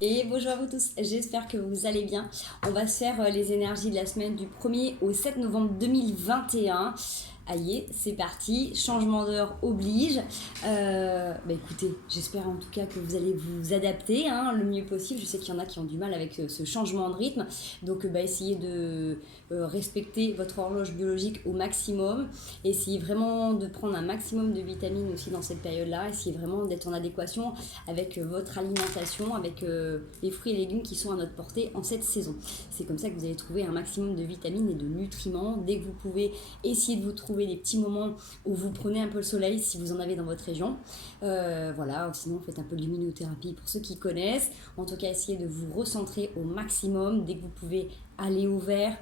Et bonjour à vous tous, j'espère que vous allez bien. On va se faire les énergies de la semaine du 1er au 7 novembre 2021. Allez, c'est parti, changement d'heure oblige. Écoutez, j'espère en tout cas que vous allez vous adapter le mieux possible. Je sais qu'il y en a qui ont du mal avec ce changement de rythme. Donc essayez de respecter votre horloge biologique au maximum. Essayez vraiment de prendre un maximum de vitamines aussi dans cette période-là. Essayez vraiment d'être en adéquation avec votre alimentation, avec les fruits et légumes qui sont à notre portée en cette saison. C'est comme ça que vous allez trouver un maximum de vitamines et de nutriments. Dès que vous pouvez, essayez de vous trouver des petits moments où vous prenez un peu le soleil si vous en avez dans votre région. Sinon faites un peu de luminothérapie pour ceux qui connaissent. En tout cas, essayez de vous recentrer au maximum. Dès que vous pouvez, allez au vert.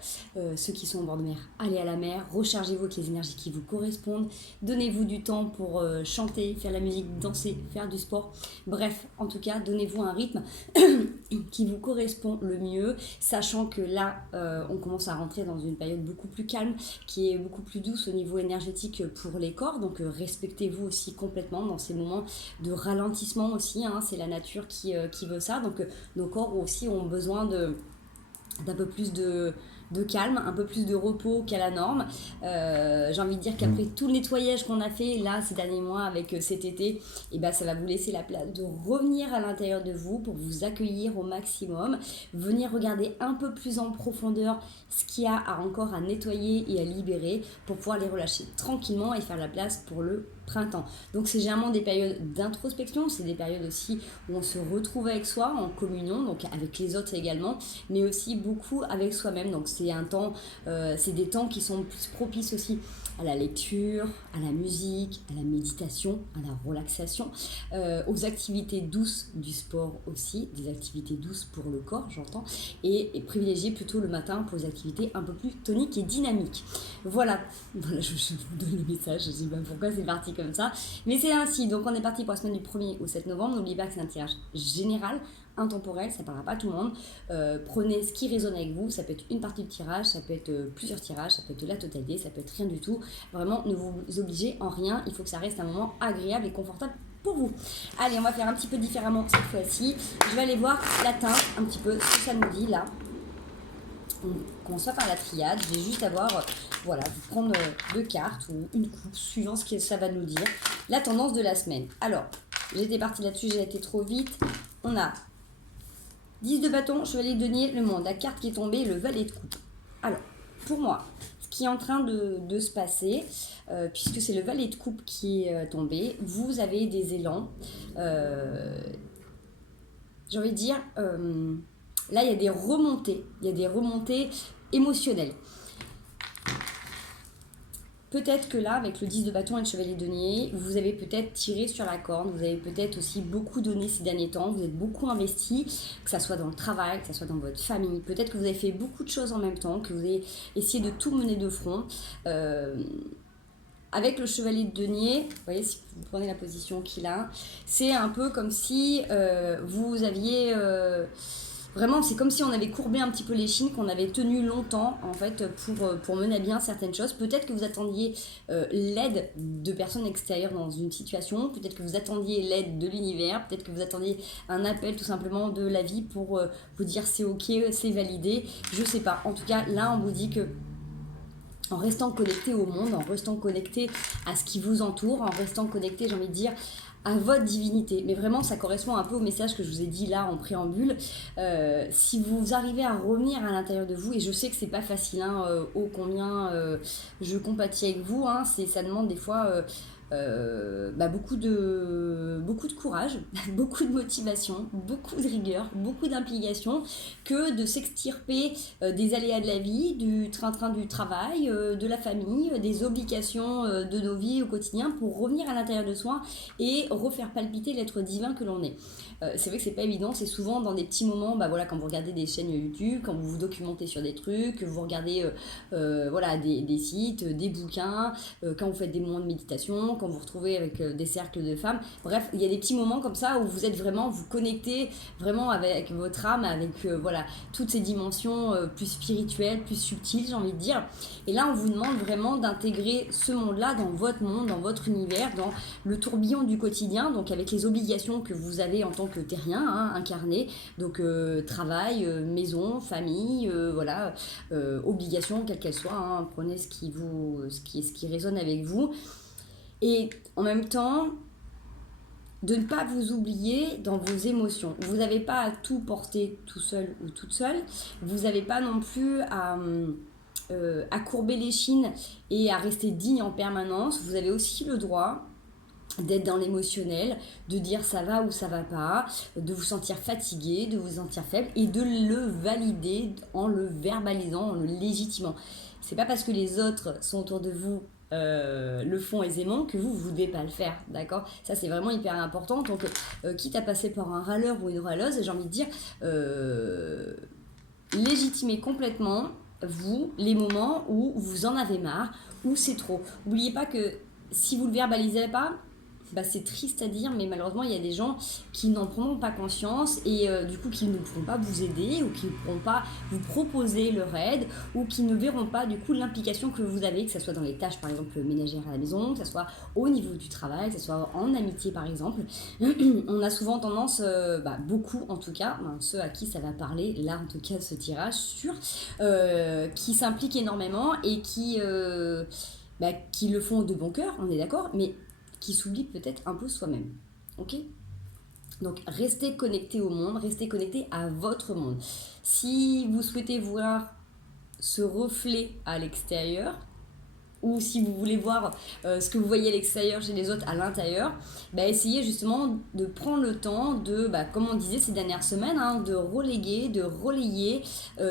Ceux qui sont au bord de mer, allez à la mer. Rechargez-vous avec les énergies qui vous correspondent. Donnez-vous du temps pour chanter, faire la musique, danser, faire du sport. Bref, en tout cas, donnez-vous un rythme qui vous correspond le mieux, sachant que là, on commence à rentrer dans une période beaucoup plus calme, qui est beaucoup plus douce au niveau énergétique pour les corps. Donc respectez-vous aussi complètement dans ces moments de ralentissement aussi. C'est la nature qui veut ça. Donc nos corps aussi ont besoin d'un peu plus de calme, un peu plus de repos qu'à la norme. J'ai envie de dire qu'après tout le nettoyage qu'on a fait là ces derniers mois avec cet été, ça va vous laisser la place de revenir à l'intérieur de vous pour vous accueillir au maximum, venir regarder un peu plus en profondeur ce qu'il y a encore à nettoyer et à libérer pour pouvoir les relâcher tranquillement et faire la place pour le printemps. Donc c'est généralement des périodes d'introspection, c'est des périodes aussi où on se retrouve avec soi en communion, donc avec les autres également, mais aussi beaucoup avec soi-même. Donc c'est un temps, c'est des temps qui sont plus propices aussi à la lecture, à la musique, à la méditation, à la relaxation, aux activités douces du sport aussi, des activités douces pour le corps, j'entends, et privilégier plutôt le matin pour les activités un peu plus toniques et dynamiques. Voilà, je vous donne le message, je ne sais pas pourquoi c'est parti comme ça, mais c'est ainsi. Donc on est parti pour la semaine du 1er au 7 novembre. N'oubliez pas que c'est un tirage général, intemporel, ça ne parlera pas à tout le monde. Prenez ce qui résonne avec vous, ça peut être une partie du tirage, ça peut être plusieurs tirages, ça peut être la totalité, ça peut être rien du tout. Vraiment, ne vous obligez en rien, il faut que ça reste un moment agréable et confortable pour vous. Allez, on va faire un petit peu différemment cette fois-ci. Je vais aller voir la teinte, un petit peu ce que ça nous dit là. On commence pas par la triade, je vais juste vous prendre deux cartes ou une coupe, suivant ce que ça va nous dire. La tendance de la semaine. Alors, j'étais partie là-dessus, j'ai été trop vite. On a 10 de bâton, chevalier de denier, le monde. La carte qui est tombée, le valet de coupe. Alors, pour moi, ce qui est en train de se passer, puisque c'est le valet de coupe qui est tombé, vous avez des élans. J'ai envie de dire... là, il y a des remontées émotionnelles. Peut-être que là, avec le 10 de bâton et le chevalier de denier, vous avez peut-être tiré sur la corde, vous avez peut-être aussi beaucoup donné ces derniers temps, vous êtes beaucoup investi, que ça soit dans le travail, que ça soit dans votre famille. Peut-être que vous avez fait beaucoup de choses en même temps, que vous avez essayé de tout mener de front. Avec le chevalier de denier, vous voyez, si vous prenez la position qu'il a, c'est un peu comme si vous aviez... Vraiment, c'est comme si on avait courbé un petit peu les chines, qu'on avait tenu longtemps en fait pour mener à bien certaines choses. Peut-être que vous attendiez l'aide de personnes extérieures dans une situation, peut-être que vous attendiez l'aide de l'univers, peut-être que vous attendiez un appel tout simplement de la vie pour vous dire c'est ok, c'est validé, je sais pas. En tout cas, là on vous dit que en restant connecté au monde, en restant connecté à ce qui vous entoure, en restant connecté, j'ai envie de dire, à votre divinité. Mais vraiment, ça correspond un peu au message que je vous ai dit là en préambule. Si vous arrivez à revenir à l'intérieur de vous, et je sais que c'est pas facile, ô combien je compatis avec vous, ça demande des fois beaucoup de courage, beaucoup de motivation, beaucoup de rigueur, beaucoup d'implication, que de s'extirper des aléas de la vie, du train-train du travail, de la famille, des obligations de nos vies au quotidien pour revenir à l'intérieur de soi et refaire palpiter l'être divin que l'on est. C'est vrai que c'est pas évident, c'est souvent dans des petits moments, quand vous regardez des chaînes YouTube, quand vous vous documentez sur des trucs, que vous regardez des sites, des bouquins, quand vous faites des moments de méditation, quand vous vous retrouvez avec des cercles de femmes. Bref, il y a des petits moments comme ça où vous êtes vraiment, vous connectez vraiment avec votre âme, avec voilà, toutes ces dimensions plus spirituelles, plus subtiles, j'ai envie de dire. Et là, on vous demande vraiment d'intégrer ce monde-là dans votre monde, dans votre univers, dans le tourbillon du quotidien, donc avec les obligations que vous avez en tant que terrien, hein, incarné, donc travail, maison, famille, voilà, obligations, quelles qu'elles soient, hein, prenez ce qui résonne avec vous. Et en même temps, de ne pas vous oublier dans vos émotions. Vous n'avez pas à tout porter tout seul ou toute seule. Vous n'avez pas non plus à courber l'échine et à rester digne en permanence. Vous avez aussi le droit d'être dans l'émotionnel, de dire ça va ou ça va pas, de vous sentir fatigué, de vous sentir faible et de le valider en le verbalisant, en le légitimant. C'est pas parce que les autres sont autour de vous le font aisément que vous devez pas le faire, d'accord? Ça c'est vraiment hyper important. Donc quitte à passer par un râleur ou une râleuse, j'ai envie de dire légitimez complètement vous les moments où vous en avez marre, où c'est trop. N'oubliez pas que si vous le verbalisez pas, bah c'est triste à dire, mais malheureusement il y a des gens qui n'en prendront pas conscience et du coup qui ne pourront pas vous aider ou qui ne pourront pas vous proposer leur aide ou qui ne verront pas du coup l'implication que vous avez, que ce soit dans les tâches par exemple ménagères à la maison, que ce soit au niveau du travail, que ce soit en amitié par exemple. On a souvent tendance, beaucoup en tout cas, ceux à qui ça va parler, là en tout cas ce tirage sur, qui s'impliquent énormément et qui le font de bon cœur, on est d'accord, mais qui s'oublie peut-être un peu soi-même. Ok ? Donc restez connecté au monde, restez connecté à votre monde. Si vous souhaitez voir ce reflet à l'extérieur, ou si vous voulez voir ce que vous voyez à l'extérieur chez les autres à l'intérieur, essayez justement de prendre le temps de, comme on disait ces dernières semaines, hein, de reléguer, de relayer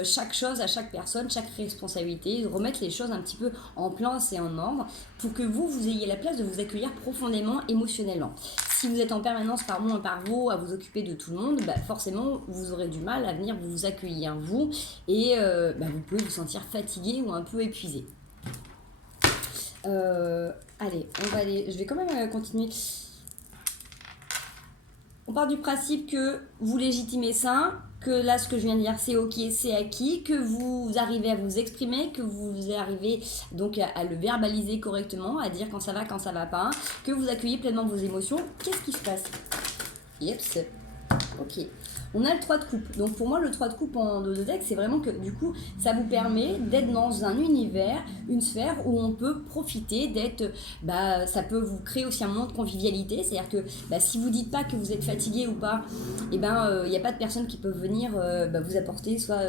chaque chose à chaque personne, chaque responsabilité, de remettre les choses un petit peu en place et en ordre pour que vous ayez la place de vous accueillir profondément émotionnellement. Si vous êtes en permanence par moi, par vous, à vous occuper de tout le monde, forcément vous aurez du mal à venir vous accueillir vous et vous pouvez vous sentir fatigué ou un peu épuisé. Allez, je vais quand même continuer. On part du principe que vous légitimez ça, que là ce que je viens de dire c'est ok, c'est acquis, que vous arrivez à vous exprimer, que vous arrivez donc à le verbaliser correctement, à dire quand ça va pas, que vous accueillez pleinement vos émotions. Qu'est-ce qui se passe? Yeps, ok. On a le 3 de coupe. Donc pour moi, le 3 de coupe en dos de deck, c'est vraiment que du coup, ça vous permet d'être dans un univers, une sphère où on peut profiter, d'être. Ça peut vous créer aussi un moment de convivialité. C'est-à-dire que si vous dites pas que vous êtes fatigué ou pas, il n'y a pas de personnes qui peuvent venir vous apporter soit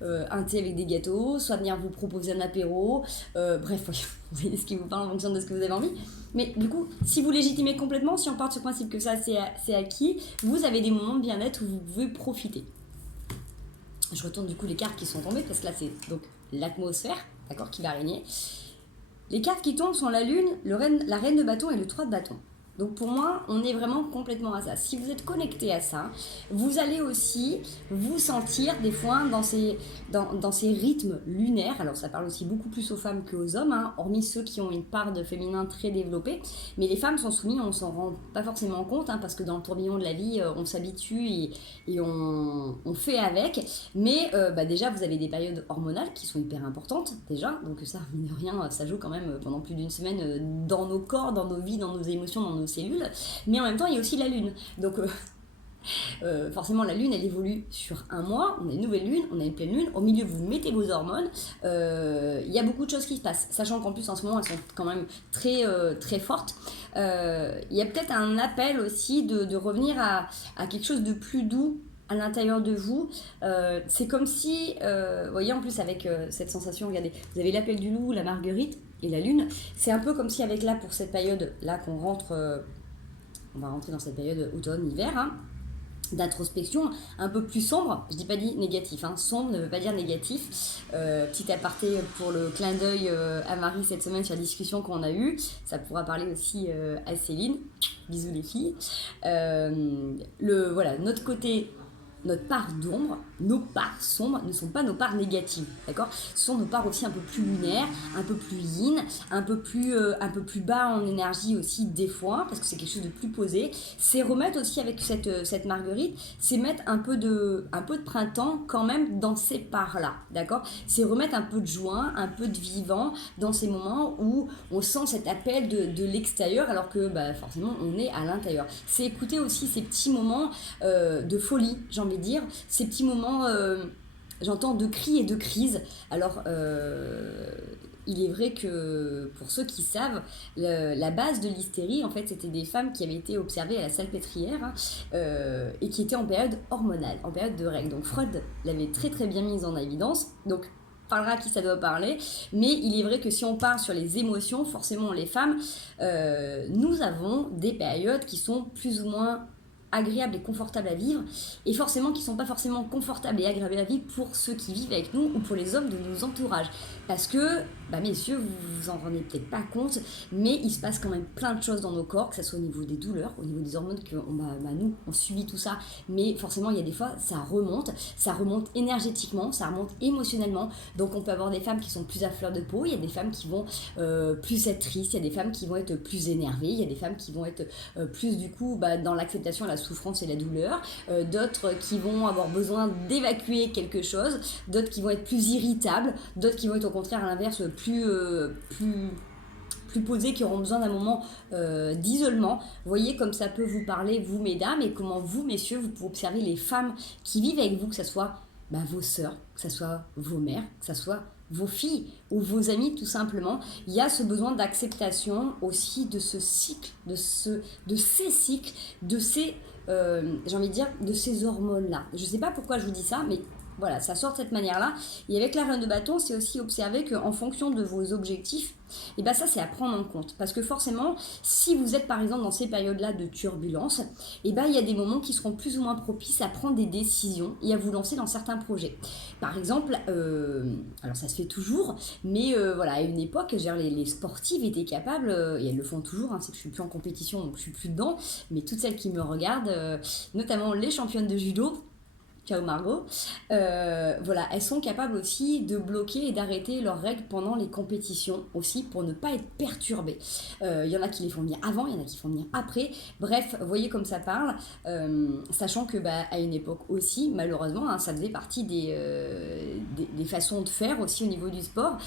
un thé avec des gâteaux, soit venir vous proposer un apéro. Bref, vous voyez ce qui vous parle en fonction de ce que vous avez envie. Mais du coup, si vous légitimez complètement, si on part de ce principe que ça c'est acquis, vous avez des moments de bien-être où vous pouvez profiter. Je retourne du coup les cartes qui sont tombées parce que là c'est donc l'atmosphère, d'accord, qui va régner. Les cartes qui tombent sont la lune, la reine de bâton et le 3 de bâton. Donc pour moi, on est vraiment complètement à ça. Si vous êtes connecté à ça, vous allez aussi vous sentir des fois dans ces rythmes lunaires. Alors ça parle aussi beaucoup plus aux femmes qu'aux hommes, hein, hormis ceux qui ont une part de féminin très développée. Mais les femmes sont soumises, on s'en rend pas forcément compte, hein, parce que dans le tourbillon de la vie, on s'habitue et on fait avec. Mais déjà, vous avez des périodes hormonales qui sont hyper importantes déjà. Donc ça, mine de rien, ça joue quand même pendant plus d'une semaine dans nos corps, dans nos vies, dans nos émotions, dans nos cellules, mais en même temps il y a aussi la lune, donc forcément la lune elle évolue sur un mois, on a une nouvelle lune, on a une pleine lune, au milieu vous mettez vos hormones, il y a beaucoup de choses qui se passent, sachant qu'en plus en ce moment elles sont quand même très très fortes. Il y a peut-être un appel aussi de revenir à quelque chose de plus doux à l'intérieur de vous. C'est comme si, vous voyez en plus avec cette sensation, regardez, vous avez l'appel du loup, la marguerite et la lune, c'est un peu comme si avec là pour cette période là qu'on rentre, on va rentrer dans cette période automne-hiver, hein, d'introspection un peu plus sombre, je dis pas dit négatif, hein, sombre ne veut pas dire négatif. Petit aparté pour le clin d'œil à Marie cette semaine sur la discussion qu'on a eue, ça pourra parler aussi à Céline, bisous les filles. Voilà, notre côté notre part d'ombre, nos parts sombres ne sont pas nos parts négatives, d'accord? Ce sont nos parts aussi un peu plus lunaires, un peu plus yin, un peu plus bas en énergie aussi des fois, parce que c'est quelque chose de plus posé. C'est remettre aussi avec cette marguerite, c'est mettre un peu de printemps quand même dans ces parts-là, d'accord? C'est remettre un peu de joie, un peu de vivant dans ces moments où on sent cet appel de l'extérieur, alors que forcément on est à l'intérieur. C'est écouter aussi ces petits moments de folie, j'ai envie de dire, ces petits moments, j'entends, de cris et de crises. Alors, il est vrai que pour ceux qui savent, la base de l'hystérie, en fait, c'était des femmes qui avaient été observées à la Salpêtrière et qui étaient en période hormonale, en période de règles. Donc Freud l'avait très très bien mise en évidence. Donc parlera à qui ça doit parler, mais il est vrai que si on part sur les émotions, forcément les femmes, nous avons des périodes qui sont plus ou moins agréables et confortables à vivre, et forcément qui ne sont pas forcément confortables et agréables à vivre pour ceux qui vivent avec nous ou pour les hommes de nos entourages. Parce que, messieurs, vous vous en rendez peut-être pas compte, mais il se passe quand même plein de choses dans nos corps, que ce soit au niveau des douleurs, au niveau des hormones, que nous, on subit tout ça, mais forcément, il y a des fois, ça remonte énergétiquement, ça remonte émotionnellement, donc on peut avoir des femmes qui sont plus à fleur de peau, il y a des femmes qui vont plus être tristes, il y a des femmes qui vont être plus énervées, il y a des femmes qui vont être plus du coup dans l'acceptation, la souffrance et la douleur, d'autres qui vont avoir besoin d'évacuer quelque chose, d'autres qui vont être plus irritables, d'autres qui vont être au contraire à l'inverse plus posés, qui auront besoin d'un moment d'isolement. Vous voyez comme ça peut vous parler, vous mesdames, et comment vous messieurs, vous pouvez observer les femmes qui vivent avec vous, que ce soit vos sœurs, que ce soit vos mères, que ce soit vos filles ou vos amis tout simplement. Il y a ce besoin d'acceptation aussi de ce cycle, de ces cycles, de ces j'ai envie de dire, de ces hormones-là. Je ne sais pas pourquoi je vous dis ça, mais voilà, ça sort de cette manière-là. Et avec la reine de bâton, c'est aussi observer qu'en fonction de vos objectifs, ça c'est à prendre en compte. Parce que forcément, si vous êtes par exemple dans ces périodes-là de turbulence, il y a des moments qui seront plus ou moins propices à prendre des décisions et à vous lancer dans certains projets. Par exemple, alors ça se fait toujours, mais à une époque, les sportives étaient capables, et elles le font toujours, c'est que je suis plus en compétition, donc je suis plus dedans, mais toutes celles qui me regardent, notamment les championnes de judo, ciao Margot, elles sont capables aussi de bloquer et d'arrêter leurs règles pendant les compétitions aussi pour ne pas être perturbées. Il y en a qui les font venir avant, il y en a qui font venir après. Bref, vous voyez comme ça parle, sachant que à une époque aussi, malheureusement, ça faisait partie des façons de faire aussi au niveau du sport.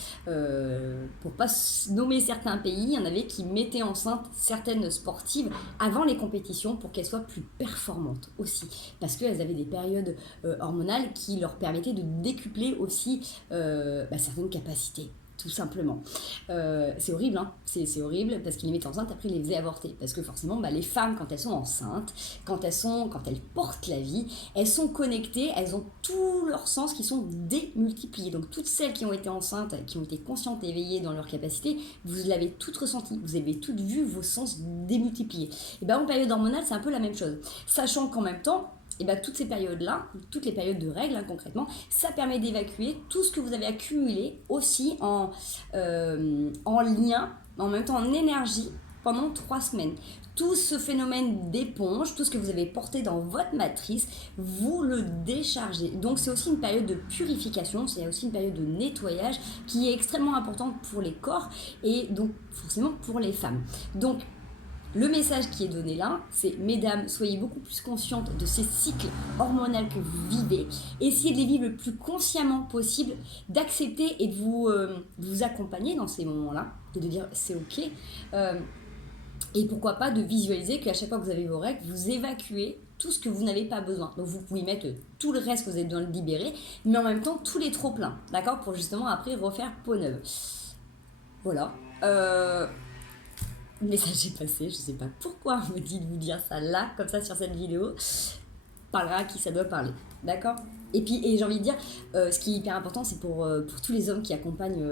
Pour pas nommer certains pays, il y en avait qui mettaient enceinte certaines sportives avant les compétitions pour qu'elles soient plus performantes aussi, parce qu'elles avaient des périodes hormonales qui leur permettaient de décupler aussi certaines capacités, tout simplement. C'est horrible, c'est horrible, parce qu'ils les mettaient enceintes, après ils les faisaient avorter, parce que forcément les femmes, quand elles sont enceintes, quand elles portent la vie, elles sont connectées, elles ont tous leurs sens qui sont démultipliés. Donc toutes celles qui ont été enceintes, qui ont été conscientes et éveillées dans leur capacité, vous l'avez toutes ressenties, vous avez toutes vu vos sens démultipliés. Et en période hormonale, c'est un peu la même chose, sachant qu'en même temps, toutes ces périodes-là, toutes les périodes de règles concrètement, ça permet d'évacuer tout ce que vous avez accumulé aussi en lien, en même temps en énergie pendant 3 semaines. Tout ce phénomène d'éponge, tout ce que vous avez porté dans votre matrice, vous le déchargez. Donc c'est aussi une période de purification, c'est aussi une période de nettoyage qui est extrêmement importante pour les corps et donc forcément pour les femmes. Donc le message qui est donné là, c'est mesdames, soyez beaucoup plus conscientes de ces cycles hormonaux que vous vivez. Essayez de les vivre le plus consciemment possible, d'accepter et de vous accompagner dans ces moments-là, et de dire c'est ok. Et pourquoi pas de visualiser qu'à chaque fois que vous avez vos règles, vous évacuez tout ce que vous n'avez pas besoin. Donc vous pouvez mettre tout le reste que vous avez besoin de libérer, mais en même temps tous les trop pleins, d'accord, pour justement après refaire peau neuve. Voilà. Le message est passé, je sais pas pourquoi on me dit de vous dire ça là, comme ça sur cette vidéo. Parlera à qui ça doit parler, d'accord ? Et j'ai envie de dire, ce qui est hyper important, c'est pour tous les hommes qui accompagnent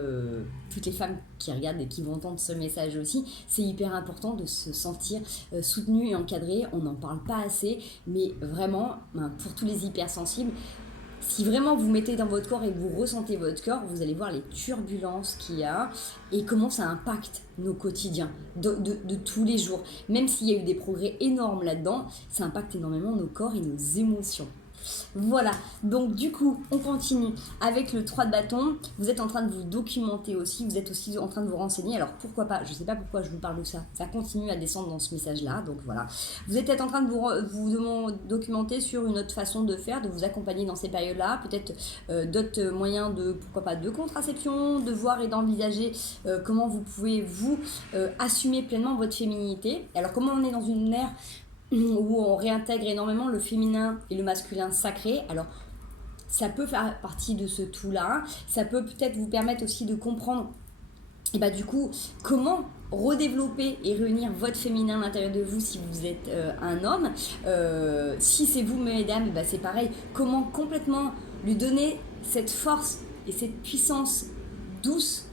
toutes les femmes qui regardent et qui vont entendre ce message aussi, c'est hyper important de se sentir soutenu et encadré. On n'en parle pas assez, mais vraiment, pour tous les hypersensibles, si vraiment vous mettez dans votre corps et que vous ressentez votre corps, vous allez voir les turbulences qu'il y a et comment ça impacte nos quotidiens de tous les jours. Même s'il y a eu des progrès énormes là-dedans, ça impacte énormément nos corps et nos émotions. Voilà, donc du coup, on continue avec le 3 de bâton. Vous êtes en train de vous documenter aussi, vous êtes aussi en train de vous renseigner. Alors pourquoi pas, je ne sais pas pourquoi je vous parle de ça. Ça continue à descendre dans ce message-là, donc voilà. Vous êtes peut-être en train de vous documenter sur une autre façon de faire, de vous accompagner dans ces périodes-là. Peut-être d'autres moyens de, pourquoi pas, de contraception, de voir et d'envisager comment vous pouvez vous assumer pleinement votre féminité. Alors comment on est dans une ère où on réintègre énormément le féminin et le masculin sacré. Alors, ça peut faire partie de ce tout-là. Ça peut peut-être vous permettre aussi de comprendre, et bah du coup, comment redévelopper et réunir votre féminin à l'intérieur de vous si vous êtes un homme. Si c'est vous, mesdames, bah c'est pareil. Comment complètement lui donner cette force et cette puissance douce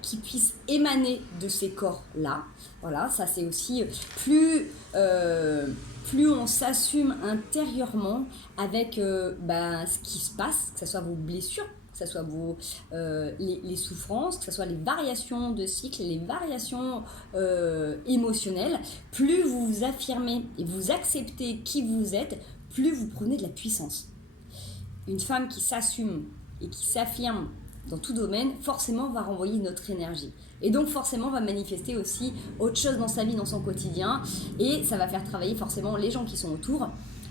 qui puisse émaner de ces corps-là. Voilà, ça c'est aussi plus on s'assume intérieurement avec ce qui se passe, que ce soit vos blessures, que ce soit les souffrances, que ce soit les variations de cycle, les variations émotionnelles, plus vous vous affirmez et vous acceptez qui vous êtes, plus vous prenez de la puissance. Une femme qui s'assume et qui s'affirme dans tout domaine, forcément va renvoyer notre énergie. Et donc forcément va manifester aussi autre chose dans sa vie, dans son quotidien. Et ça va faire travailler forcément les gens qui sont autour,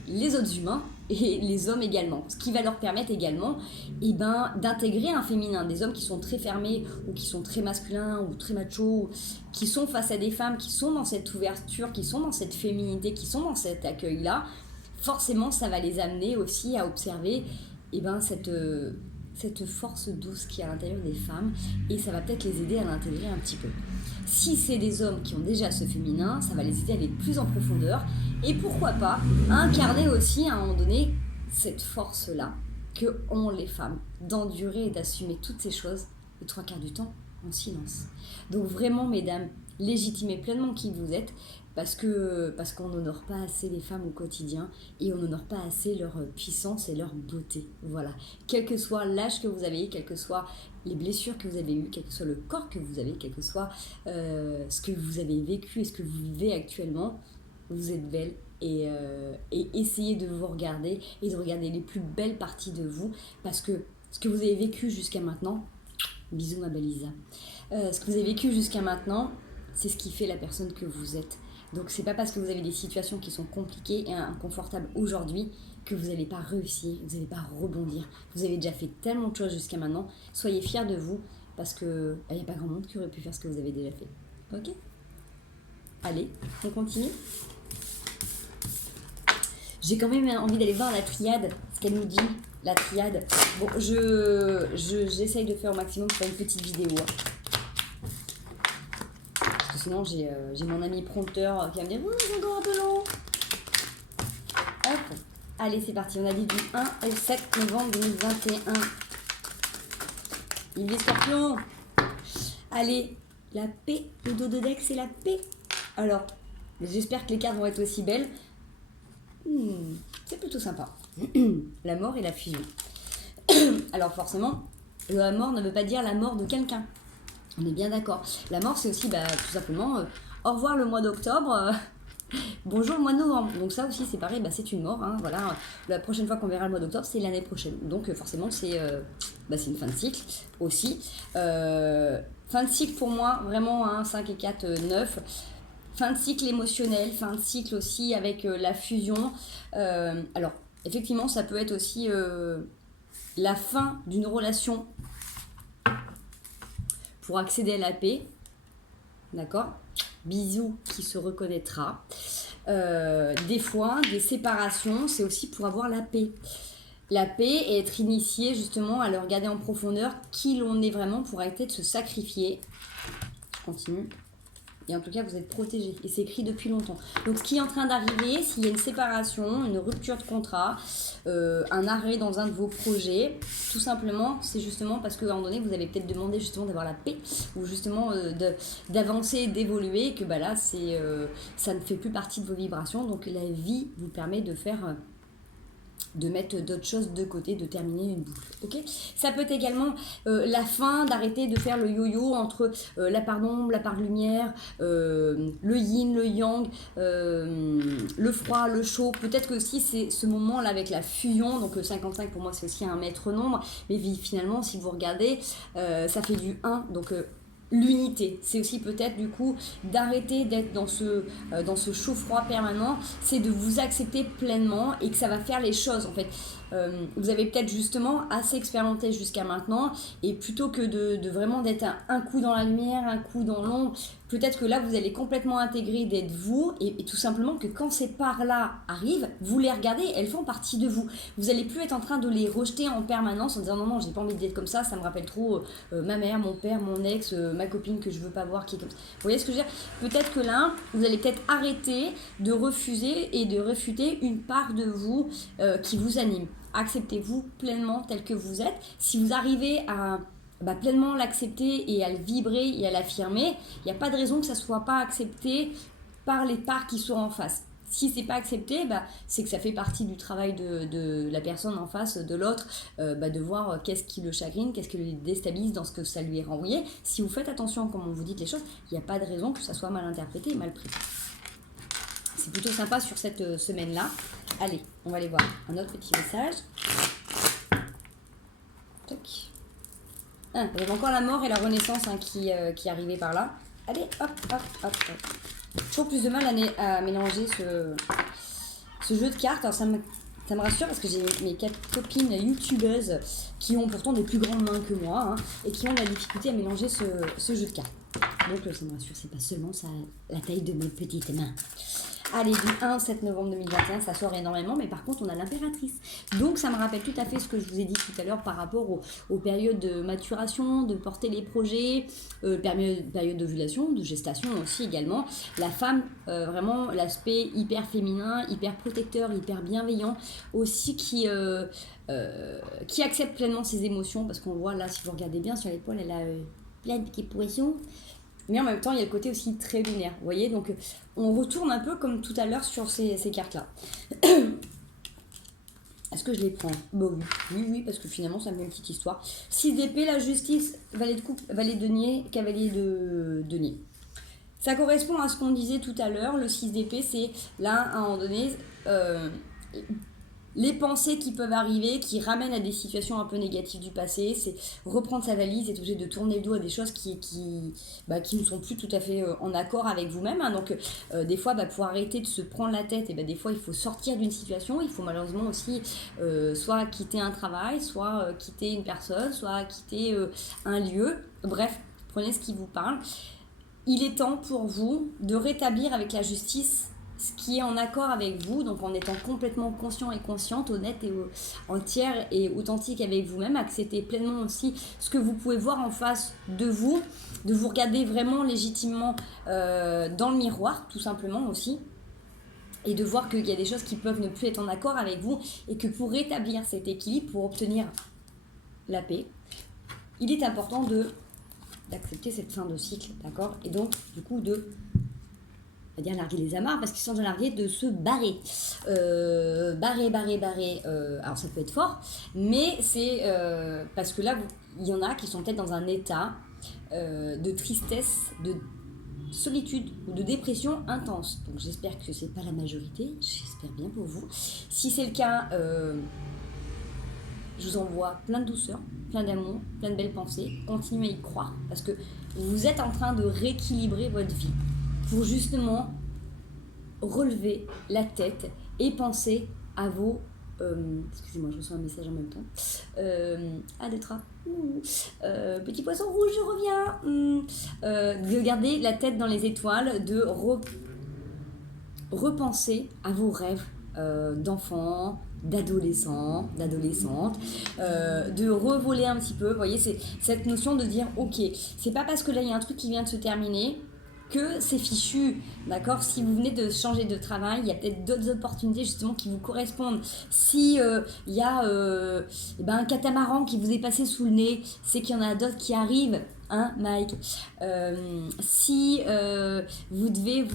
les autres humains et les hommes également. Ce qui va leur permettre également d'intégrer un féminin. Des hommes qui sont très fermés ou qui sont très masculins ou très machos, qui sont face à des femmes qui sont dans cette ouverture, qui sont dans cette féminité, qui sont dans cet accueil-là. Forcément, ça va les amener aussi à observer cette force douce qui est à l'intérieur des femmes et ça va peut-être les aider à l'intégrer un petit peu. Si c'est des hommes qui ont déjà ce féminin, ça va les aider à aller plus en profondeur et pourquoi pas incarner aussi à un moment donné cette force-là que ont les femmes, d'endurer et d'assumer toutes ces choses les 3/4 du temps en silence. Donc vraiment, mesdames, légitimez pleinement qui vous êtes parce qu'on n'honore pas assez les femmes au quotidien et on n'honore pas assez leur puissance et leur beauté. Voilà. Quel que soit l'âge que vous avez, quelles que soient les blessures que vous avez eues, quel que soit le corps que vous avez, quel que soit ce que vous avez vécu et ce que vous vivez actuellement, vous êtes belle et essayez de vous regarder et de regarder les plus belles parties de vous parce que ce que vous avez vécu jusqu'à maintenant, bisous ma belle Isa, ce que vous avez vécu jusqu'à maintenant, c'est ce qui fait la personne que vous êtes. Donc c'est pas parce que vous avez des situations qui sont compliquées et inconfortables aujourd'hui que vous n'allez pas réussir, vous n'allez pas rebondir. Vous avez déjà fait tellement de choses jusqu'à maintenant. Soyez fiers de vous parce que il n'y a pas grand monde qui aurait pu faire ce que vous avez déjà fait. Ok ? Allez, on continue. J'ai quand même envie d'aller voir la triade, ce qu'elle nous dit, la triade. Bon, j'essaye de faire au maximum pour une petite vidéo. Sinon, j'ai mon ami prompteur qui va me dire « Oui, c'est encore un peu long !» Hop, allez, c'est parti. On a dit du 1 au 7 novembre 2021. Il est scorpion. Allez, la paix. Le dos de deck, c'est la paix. Alors, j'espère que les cartes vont être aussi belles. C'est plutôt sympa. La mort et la fusion. Alors forcément, la mort ne veut pas dire la mort de quelqu'un. On est bien d'accord. La mort, c'est aussi tout simplement au revoir le mois d'octobre, bonjour le mois de novembre. Donc ça aussi, c'est pareil, c'est une mort. Hein, voilà. La prochaine fois qu'on verra le mois d'octobre, c'est l'année prochaine. Donc forcément, c'est une fin de cycle aussi. Fin de cycle pour moi, vraiment, 5 et 4, 9. Fin de cycle émotionnel, fin de cycle aussi avec la fusion. Alors, effectivement, ça peut être aussi la fin d'une relation pour accéder à la paix, d'accord ? Bisous qui se reconnaîtra. Des fois, des séparations, c'est aussi pour avoir la paix. La paix et être initié justement à le regarder en profondeur, qui l'on est vraiment pour arrêter de se sacrifier. Je continue. Et en tout cas, vous êtes protégés. Et c'est écrit depuis longtemps. Donc, ce qui est en train d'arriver, s'il y a une séparation, une rupture de contrat, un arrêt dans un de vos projets, tout simplement, c'est justement parce qu'à un moment donné, vous avez peut-être demandé justement d'avoir la paix ou justement d'avancer, d'évoluer, et que là, ça ne fait plus partie de vos vibrations. Donc, la vie vous permet de faire de mettre d'autres choses de côté, de terminer une boucle. Ok, ça peut être également la fin, d'arrêter de faire le yo-yo entre la part d'ombre, la part de lumière, le yin, le yang, le froid, le chaud. Peut-être que aussi c'est ce moment-là avec la fusion, donc 55 pour moi c'est aussi un maître nombre, mais finalement si vous regardez, ça fait du 1, donc l'unité, c'est aussi peut-être du coup d'arrêter d'être dans ce chaud-froid permanent, c'est de vous accepter pleinement et que ça va faire les choses en fait. Vous avez peut-être justement assez expérimenté jusqu'à maintenant et plutôt que de vraiment d'être un coup dans la lumière, un coup dans l'ombre, peut-être que là vous allez complètement intégrer d'être vous et tout simplement que quand ces parts-là arrivent, vous les regardez, elles font partie de vous. Vous n'allez plus être en train de les rejeter en permanence en disant non, j'ai pas envie d'être comme ça me rappelle trop ma mère, mon père, mon ex, ma copine que je veux pas voir qui est comme ça. Vous voyez ce que je veux dire? Peut-être que là, vous allez peut-être arrêter de refuser et de réfuter une part de vous qui vous anime. Acceptez-vous pleinement tel que vous êtes. Si vous arrivez à pleinement l'accepter et à le vibrer et à l'affirmer, il n'y a pas de raison que ça ne soit pas accepté par les parts qui sont en face. Si c'est pas accepté, c'est que ça fait partie du travail de la personne en face, de l'autre, de voir qu'est-ce qui le chagrine, qu'est-ce qui le déstabilise dans ce que ça lui est renvoyé. Si vous faites attention à comment vous dites les choses, il n'y a pas de raison que ça soit mal interprété et mal pris. C'est plutôt sympa sur cette semaine-là. Allez, on va aller voir un autre petit message. Toc. Vous avez encore la mort et la renaissance qui arrivaient par là. Allez, hop, hop, hop, hop. Toujours plus de mal à mélanger ce jeu de cartes. Alors ça me rassure parce que j'ai mes 4 copines youtubeuses qui ont pourtant des plus grandes mains que moi et qui ont de la difficulté à mélanger ce jeu de cartes. Donc ça me rassure, c'est pas seulement ça, la taille de mes petites mains. Allez, du 1 au 7 novembre 2021, ça sort énormément, mais par contre, on a l'impératrice. Donc, ça me rappelle tout à fait ce que je vous ai dit tout à l'heure par rapport aux périodes de maturation, de porter les projets, période d'ovulation, de gestation aussi également. La femme, vraiment, l'aspect hyper féminin, hyper protecteur, hyper bienveillant, aussi qui accepte pleinement ses émotions, parce qu'on voit là, si vous regardez bien sur l'épaule, elle a plein de petits poissons. Mais en même temps, il y a le côté aussi très lunaire, vous voyez. Donc, on retourne un peu comme tout à l'heure sur ces cartes-là. Est-ce que je les prends? Oui, parce que finalement, ça me fait une petite histoire. 6 d'épée, la justice, valet de coupe, valet de denier, cavalier de denier. Ça correspond à ce qu'on disait tout à l'heure. Le 6 d'épée, c'est là, à un moment donné, les pensées qui peuvent arriver, qui ramènent à des situations un peu négatives du passé, c'est reprendre sa valise, être obligé de tourner le dos à des choses qui ne sont plus tout à fait en accord avec vous-même. Donc, des fois, pour arrêter de se prendre la tête, des fois, il faut sortir d'une situation. Il faut malheureusement aussi soit quitter un travail, soit quitter une personne, soit quitter un lieu. Bref, prenez ce qui vous parle. Il est temps pour vous de rétablir avec la justice ce qui est en accord avec vous, donc en étant complètement conscient et consciente, honnête et entière et authentique avec vous-même, accepter pleinement aussi ce que vous pouvez voir en face de vous regarder vraiment légitimement dans le miroir, tout simplement aussi, et de voir qu'il y a des choses qui peuvent ne plus être en accord avec vous, et que pour rétablir cet équilibre, pour obtenir la paix, il est important d'accepter cette fin de cycle, d'accord, et donc du coup larguer les amarres, parce qu'ils sont déjà largués, de se barrer. Barrer. Alors ça peut être fort, mais c'est parce que là, il y en a qui sont peut-être dans un état de tristesse, de solitude ou de dépression intense. Donc j'espère que c'est pas la majorité, j'espère bien pour vous. Si c'est le cas, je vous envoie plein de douceur, plein d'amour, plein de belles pensées. Continuez à y croire, parce que vous êtes en train de rééquilibrer votre vie pour justement relever la tête et penser à vos... excusez-moi, je reçois un message en même temps. Adetra. Petit poisson rouge, je reviens. De garder la tête dans les étoiles, de repenser à vos rêves d'enfants, d'adolescents, d'adolescentes, de revoler un petit peu. Vous voyez, c'est cette notion de dire, ok, c'est pas parce que là, il y a un truc qui vient de se terminer que c'est fichu, d'accord? Si vous venez de changer de travail, il y a peut-être d'autres opportunités justement qui vous correspondent. Si y a un catamaran qui vous est passé sous le nez, c'est qu'il y en a d'autres qui arrivent hein, Mike. Si vous devez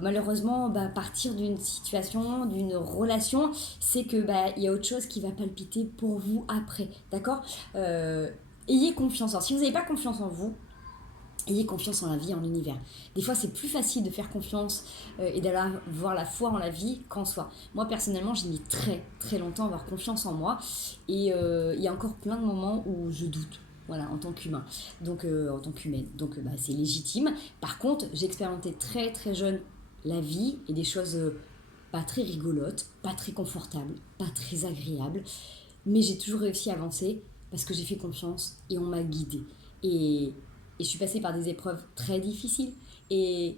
malheureusement partir d'une situation, d'une relation, c'est que il y a autre chose qui va palpiter pour vous après, d'accord. Ayez confiance. Alors, si vous n'avez pas confiance en vous, ayez confiance en la vie, en l'univers. Des fois, c'est plus facile de faire confiance et d'aller voir la foi en la vie qu'en soi. Moi, personnellement, j'ai mis très, très longtemps à avoir confiance en moi. Et il y a encore plein de moments où je doute. Voilà, en tant qu'humain, donc en tant qu'humaine. Donc, c'est légitime. Par contre, j'ai expérimenté très, très jeune la vie et des choses pas très rigolotes, pas très confortables, pas très agréables. Mais j'ai toujours réussi à avancer parce que j'ai fait confiance et on m'a guidée. Et je suis passée par des épreuves très difficiles. Et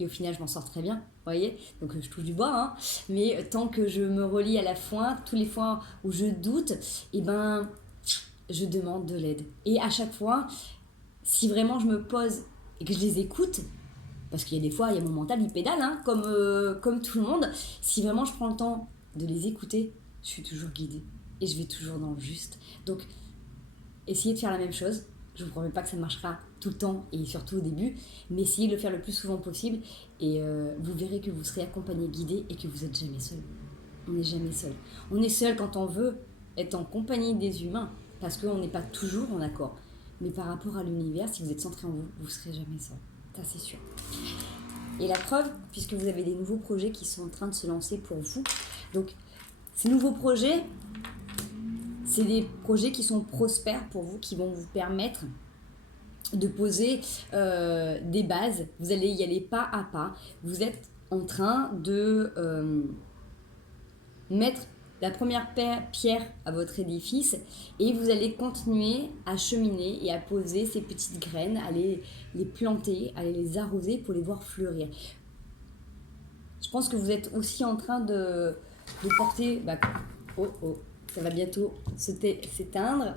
au final, je m'en sors très bien. Vous voyez. Donc, je touche du bois. Hein. Mais tant que je me relie à la foi, tous les fois où je doute, je demande de l'aide. Et à chaque fois, si vraiment je me pose et que je les écoute, parce qu'il y a des fois, il y a mon mental, il pédale, hein, comme tout le monde. Si vraiment je prends le temps de les écouter, je suis toujours guidée. Et je vais toujours dans le juste. Donc, essayez de faire la même chose. Je ne vous promets pas que ça marchera tout le temps et surtout au début, mais essayez de le faire le plus souvent possible et vous verrez que vous serez accompagné, guidé et que vous n'êtes jamais seul. On n'est jamais seul. On est seul quand on veut être en compagnie des humains parce qu'on n'est pas toujours en accord. Mais par rapport à l'univers, si vous êtes centré en vous, vous ne serez jamais seul. Ça, c'est sûr. Et la preuve, puisque vous avez des nouveaux projets qui sont en train de se lancer pour vous. Donc, ces nouveaux projets, c'est des projets qui sont prospères pour vous, qui vont vous permettre de poser des bases. Vous allez y aller pas à pas. Vous êtes en train de mettre la première pierre à votre édifice et vous allez continuer à cheminer et à poser ces petites graines, à les planter, à les arroser pour les voir fleurir. Je pense que vous êtes aussi en train de porter... ça va bientôt s'éteindre.